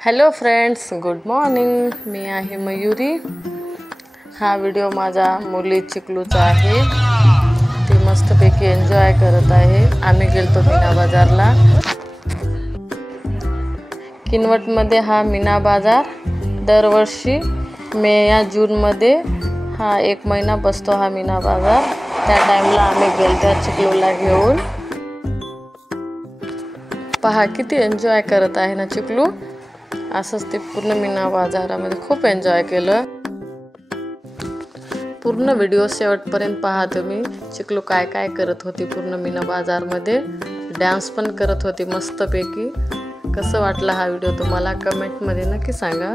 Hello friends, good morning. मी आहे मयुरी. हा व्हिडिओ माझ्या मुली चिकलूचा आहे. ती मस्तपैकी एन्जॉय करत आहे. आम्ही गेलतो मीना बाजारला. किनवटमध्ये हा मीना बाजार दरवर्षी मे या जूनमध्ये हा 1 महिना बसतो हा मीना बाजार. त्या टाईमला आम्ही गेलतो चिकलूला घेऊन. पहा किती एन्जॉय करत आहे ना चिकलू. असंच ते पूर्ण मीना बाजारामध्ये खूप एन्जॉय केलं. पूर्ण व्हिडिओ शेवटपर्यंत पहा तुम्ही. चिकलू काय काय करत होती पूर्ण मीना बाजारमध्ये. डान्स पण करत होती मस्तपैकी. कसं वाटलं हा व्हिडिओ तुम्हाला कमेंटमध्ये नक्की सांगा.